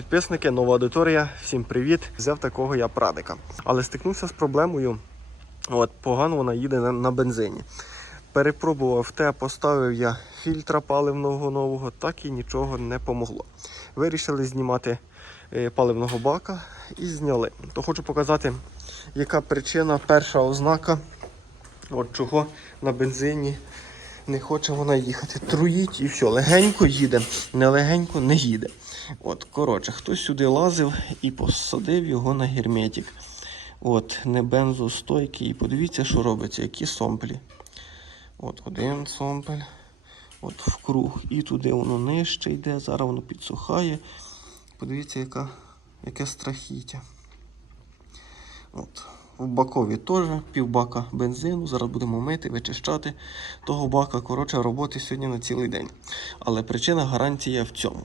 підписники, нова аудиторія. Всім привіт! Взяв такого я прадика. Але стикнувся з проблемою. От, погано вона їде на, на бензині. Перепробував те, поставив я фільтра паливного нового, так і нічого не помогло. Вирішили знімати е, паливного бака і зняли. То хочу показати, яка причина, перша ознака, от чого на бензині не хоче вона їхати. Труїть і все, легенько їде, не легенько не їде. От, коротше, хтось сюди лазив і посадив його на герметик. От, не бензостойкий. І подивіться, що робиться, які сомплі. От один сомпель. От в круг. І туди воно нижче йде. Зараз воно підсухає. Подивіться, яка, яке страхіття. От. В бакові теж півбака бензину. Зараз будемо мити, вичищати того бака. Коротше, роботи сьогодні на цілий день. Але причина гарантія в цьому.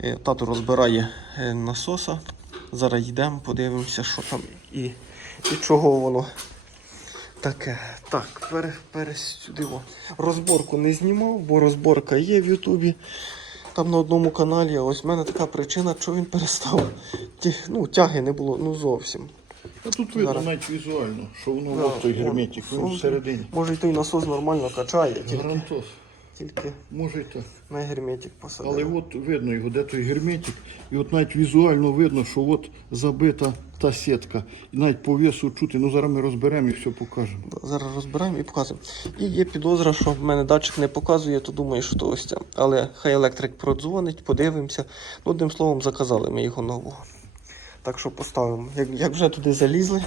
Е, Тато розбирає е, насоса. Зараз йдемо, подивимося, що там і, і чого воно таке. Так, пере. Розборку не знімав, бо розборка є в Ютубі. Там на одному каналі. Ось в мене така причина, що він перестав. Ті, ну, тяги не було ну зовсім. А тут видно Зараз. навіть візуально, що воно Да, от той герметик, він всередині. Може і той насос нормально качає, тільки, Гарантос. тільки Може і так. на герметик посадив. Але от видно його, де той герметик. І от навіть візуально видно, що от забита та сітка. І навіть по весу чути. Ну зараз ми розберемо і все покажемо. Зараз розбираємо і показуємо. І є підозра, що в мене датчик не показує, то думаю, що то ось це. Але хай електрик продзвонить, подивимося. Ну, одним словом, заказали ми його нового. Так що поставимо. Як, як вже туди залізли,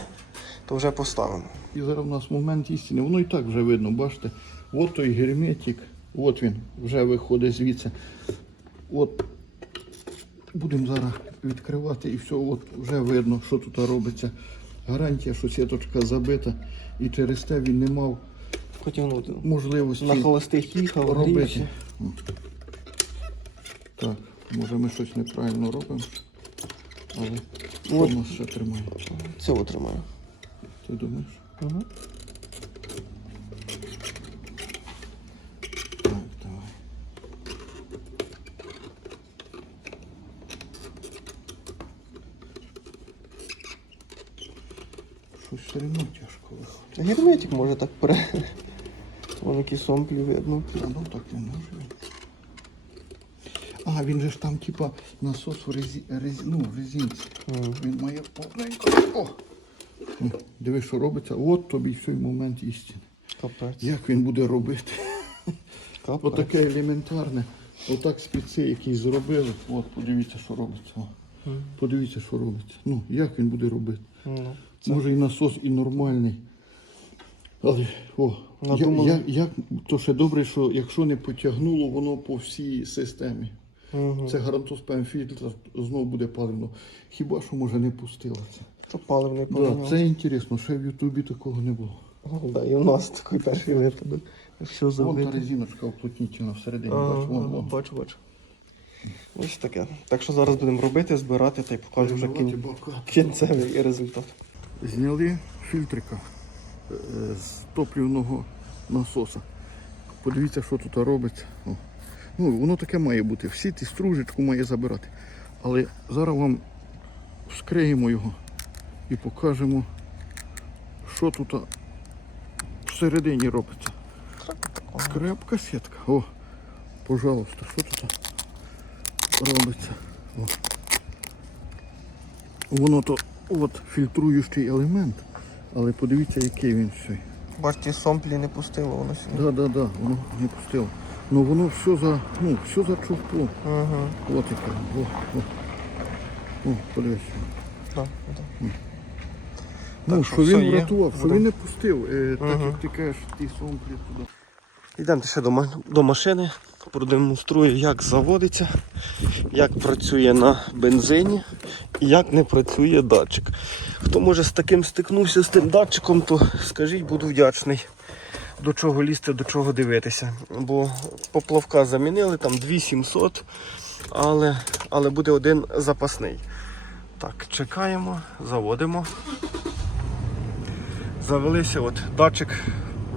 то вже поставимо. І зараз у нас момент істини. Воно і так вже видно, бачите. От той герметик, от він вже виходить звідси. От будемо зараз відкривати і все, от вже видно, що тут робиться. Гарантія, що сіточка забита, і через те він не мав Хотів ну, можливості на холостих їхав, робити. Так, може ми щось неправильно робимо. Але От. нас ще тримає? Це отримаю. Ти думаєш? Угу. Так, давай. Щось все одно тяжко виходить. Герметик може так пере. Вон які сомплі видно. А ну так не може. А, він же ж там, типа, насос в резі... резі... ну, в резинці. Мгм. Він має повненько. О! Ну, Диви, що робиться. От тобі цей момент істини. Капець. Як він буде робити? Капець. Отаке елементарне. Отак спеці якісь зробили. От, подивіться, що робиться. Мгм. Подивіться, що робиться. Ну, як він буде робити? Ну, Може і насос і нормальний. Але о, я, Надумали. я, як, то ще добре, що якщо не потягнуло воно по всій системі. Угу. Це гарантус ПМ-фільтр знову буде паливно. Хіба що може не пустило це? Що паливний Да, це інтересно, ще в Ютубі такого не було. О, да, і у нас такий перший випадок. Все Вон та резиночка уплотнительна всередині. Ага, бач, вон, вон. Бачу, бачу. Ось таке. Так що зараз будемо робити, збирати та й покажу вже кін... кінцевий результат. Зняли фільтрика е, з топливного насоса. Подивіться, що тут робиться. Ну, воно таке має бути. Всі ті стружечку має забирати. Але зараз вам вскриємо його і покажемо, що тут всередині робиться. Крепка сітка. О, пожалуйста, що тут робиться? О. Воно то от фільтруючий елемент, але подивіться, який він все. Бачите, сомплі не пустило воно сюди. Да, да, да, воно не пустило. Ну воно все за, ну, все за чувству. Ага. От яке. О, о. О, подивись. Да, да. Ну, що все він є, врятував, що буде. він не пустив, е, так як ти кажеш, ті сомплі туди. Йдемо ще до, ма- до машини, продемонструю, як заводиться, як працює на бензині і як не працює датчик. Хто може з таким стикнувся з тим датчиком, то скажіть, буду вдячний. До чого лізти, до чого дивитися. Бо поплавка замінили, там 2700, але, але буде один запасний. Так, чекаємо, заводимо. Завелися, от датчик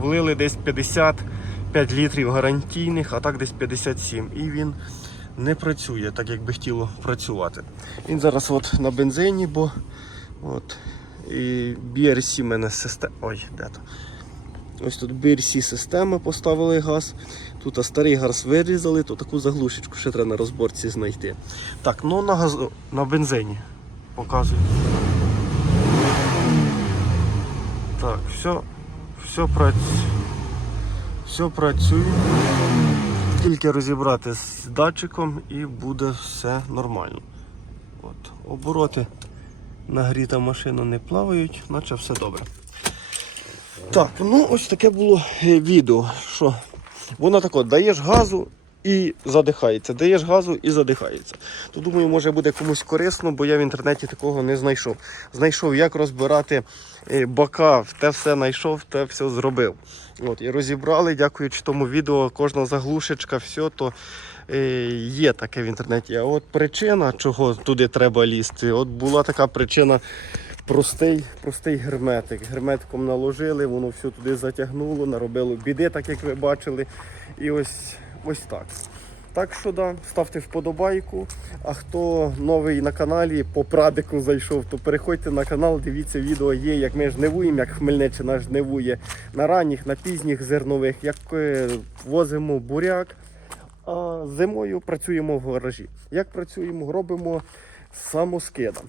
влили десь 55 літрів гарантійних, а так десь 57. І він не працює так, як би хотіло працювати. Він зараз от на бензині, бо от, і BRC мене система. Ой, де то? Ось тут BRC система поставили газ. Тут старий газ вирізали, то таку заглушечку ще треба на розборці знайти. Так, ну на газ... на бензині показую. Так, все, все працює. Все працює. Тільки розібрати з датчиком і буде все нормально. От, обороти нагріта машина не плавають, наче все добре. Так, ну ось таке було е, відео. Що воно тако, даєш газу і задихається, даєш газу і задихається. То думаю, може буде комусь корисно, бо я в інтернеті такого не знайшов. Знайшов, як розбирати е, бока, те все знайшов, те все зробив. От, і розібрали, дякуючи тому відео, кожна заглушечка, все то е, є таке в інтернеті. А от причина, чого туди треба лізти, от була така причина. Простий, простий герметик. Герметиком наложили, воно все туди затягнуло, наробило біди, так як ви бачили. І ось, ось так. Так що да, ставте вподобайку. А хто новий на каналі по прадику зайшов, то переходьте на канал, дивіться відео є, як ми жнивуємо, як Хмельниччина жнивує на ранніх, на пізніх зернових, як е, возимо буряк. А зимою працюємо в гаражі. Як працюємо, робимо самоскидом.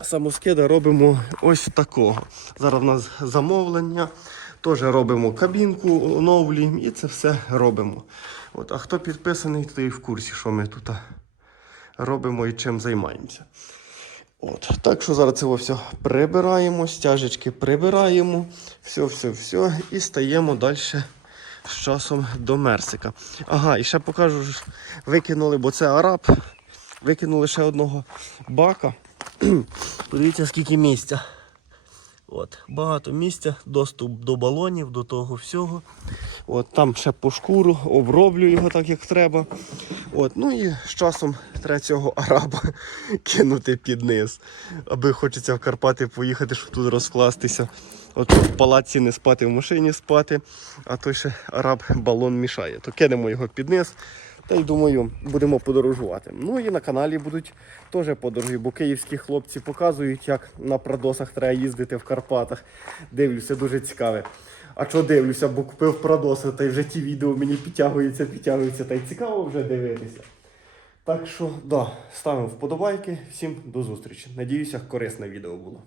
Самоскида робимо ось такого. Зараз в нас замовлення. Теж робимо кабінку, оновлюємо і це все робимо. От, а хто підписаний, той в курсі, що ми тут робимо і чим займаємося. От, так що зараз це все прибираємо, стяжечки прибираємо, все, все, все, і стаємо далі з часом до Мерсика. Ага, і ще покажу, викинули, бо це араб. Викинули ще одного бака. Подивіться, скільки місця. От, багато місця, доступ до балонів, до того всього. От, там ще по шкуру, оброблю його так, як треба. От, ну і з часом треба цього араба кинути під низ. Аби хочеться в Карпати поїхати, щоб тут розкластися. От в палаці не спати, в машині спати, а то ще араб балон мішає. То кинемо його під низ. Та й думаю, будемо подорожувати. Ну і на каналі будуть теж подорожі, бо київські хлопці показують, як на Прадосах треба їздити в Карпатах. Дивлюся, дуже цікаве. А що дивлюся, бо купив Прадоси, та й вже ті відео мені підтягуються, підтягуються, та й цікаво вже дивитися. Так що, да, ставимо вподобайки. Всім до зустрічі. Надіюся, корисне відео було.